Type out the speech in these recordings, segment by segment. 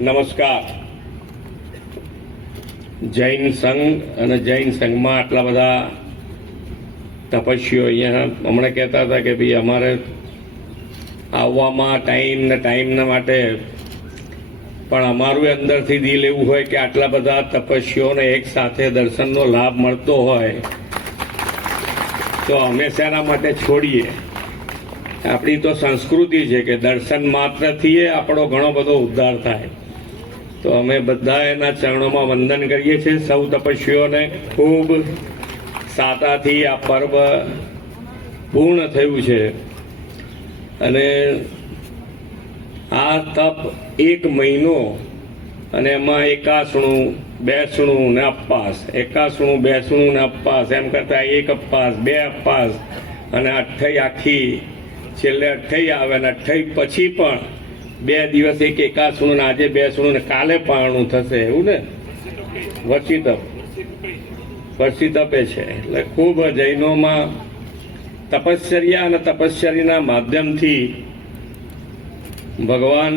નમસ્કાર. જૈન સંઘ અને જૈન સંઘમાં આટલા બધા તપસ્વીઓ અહીંયા હમણાં કહેતા હતા કે ભાઈ અમારે આવવામાં ટાઈમના માટે, પણ અમારું અંદરથી દિલ એવું હોય કે આટલા બધા તપસ્વીઓને એક સાથે દર્શનનો લાભ મળતો હોય તો અમે શેના માટે છોડીએ. આપણી તો સંસ્કૃતિ છે કે દર્શન માત્રથી આપણો ઘણો બધો ઉદ્ધાર થાય. તો અમે બધા એના ચરણોમાં વંદન કરીએ છીએ. સૌ તપસ્વીઓને ખૂબ સાતાથી આ પર્વ પૂર્ણ થયું છે અને આ તપ 1 મહિનો અને એમાં એકાસણું, બેસણું ને અપવાસ, એકાસણું, બેસણું ને અપવાસ, એમ કરતા 1 અપવાસ, 2 અપવાસ અને 28 આખી છેલ્લે 28 આવે ને 28 પછી પણ 2 દિવસ એક એકાસણું ને આજે બેસણું ને કાલે પારણું થશે, એવું ને વર્ષી તપે છે. એટલે ખૂબ જૈનોમાં તપશ્ચર્યા અને તપશ્ચર્યાના માધ્યમથી ભગવાન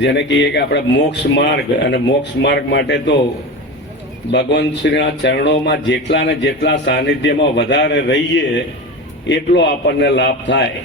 જેને કહીએ કે આપણે મોક્ષ માર્ગ, અને મોક્ષ માર્ગ માટે તો ભગવાન શ્રીના ચરણોમાં જેટલા ને જેટલા સાનિધ્યમાં વધારે રહીએ એટલો આપણને લાભ થાય.